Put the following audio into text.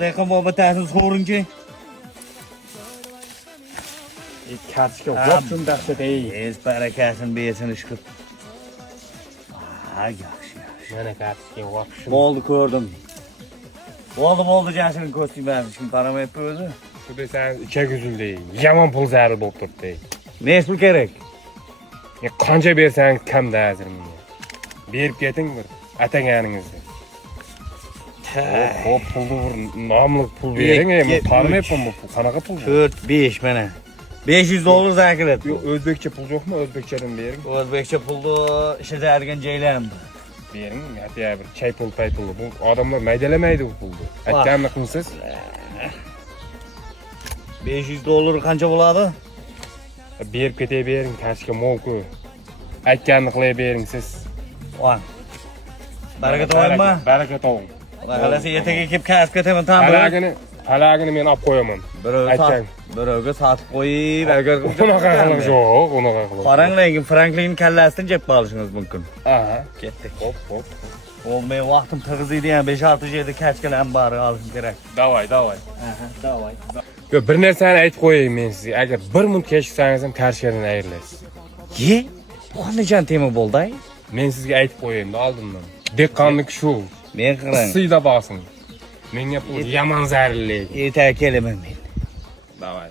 Dakika babatasini sovrinchi. Kartishga yo'q shunda ey. Ez barakasini bersin ish qilib. Ha, yaxshi. Mana kartishga yo'q shunda. Bo'ldi, ko'rdim. Bo'ldi, jashirin kostyumlarni kim qaramayapti o'zi? Shu desan, ichak uzildi. Yomon pul zarur bo'lib turibdi. Nesi pul kerak? Qancha bersang kamda hozir menga. Berib keting bir ataganingizni. Hop, pulni bir nomlik pul bering, men qaramayapman bu pul. Qanaqa pul? 4-5 mana. $500 zakirat. Yo'q, o'zbekcha pul yo'qmi? O'zbekchadan bering. O'zbekcha pulni ishlatadigan joylarim bor. Bering, hatta bir chay pul, pay pul. Bu odamlar maydalamaydi bu pulni. Aytganini qilsiz. $500 qancha bo'ladi? Berib ketay bering, tashga mo'ku. Aytganini qilay bering siz. Voy. Baraka topaymi? Baraka toping. G'alasi ertaga kelib kasb ketaman ta'min. Palagini men olib qo'yaman. Birovga sotib qo'yib, agar unaqa qilib yo'q, unaqa qilib. Qaranglar, Franklinning kallasidan jeb olishingiz mumkin. Aha, ketdik. Hop. Olmay vaqtim tig'iziydi ham 5-6 yerda kachkalarni bari olishim kerak. Davay. Aha, davay. Yo, bir narsani aytib qo'yay men sizga. Agar 1 minut kechiksangiz ham karsheridan ayrilasiz. Ye? Bu qanday tema bo'ldi-ay? Men sizga aytib qo'yayim oldindan. Deqqonlik shu. Men qarang. Siyda bosin. Menga pul yomon zararlik. Ertaga kelaman men. Davay.